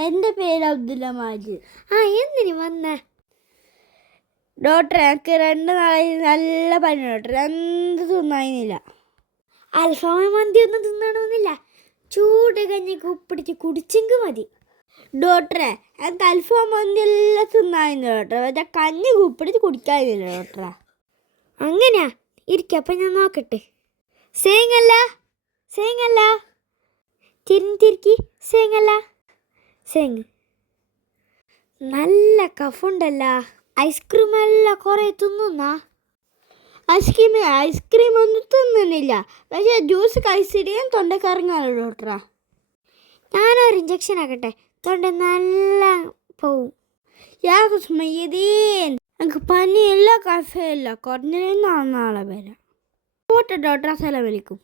Abdullah മാജി ആ എന്തിനു വന്നേ? ഡോക്ടർ എനിക്ക് രണ്ട് നാളായി നല്ല പനി ഡോക്ടർ എന്ത് തിന്നായിരുന്നില്ല അൽഫാമ മന്തി ഒന്നും തിന്നണമെന്നില്ല. ചൂട് കഞ്ഞി കുപ്പിടിച്ച് കുടിച്ചെങ്കിൽ മതി. ഡോക്ടറെ എനിക്ക് അൽഫാം മന്തി എല്ലാം തിന്നായിരുന്നു ഡോക്ടറെ. പക്ഷെ കഞ്ഞി കുപ്പിടിച്ച് കുടിക്കാതില്ല ഡോക്ടറെ. അങ്ങനെയാ ഇരിക്കപ്പം ഞാൻ നോക്കട്ടെ. സേങ്ങല്ല? സേങ്ങല്ല? തിരിഞ്ഞ് തിരിക്കി. സേങ്ങല്ല? സേങ് നല്ല കഫുണ്ടല്ല. ഐസ്ക്രീം എല്ലാം കുറേ തിന്നുന്നാ? ഐസ്ക്രീം ഐസ്ക്രീം ഒന്നും തിന്നുന്നില്ല. പക്ഷേ ജ്യൂസ് കഴിച്ചിടിയും തൊണ്ടക്കറങ്ങാലോ ഡോക്ടറാ ഞാനൊരു ഇഞ്ചക്ഷൻ ആക്കട്ടെ. തൊണ്ട നല്ല പോവും. യാ കുസ്മയ്യദീൻ എനിക്ക് പനിയില്ല കഫയില്ല. കുറഞ്ഞ നാളെ വരാം. പോട്ടെ ഡോക്ടർ അസ്സലാമലൈക്കും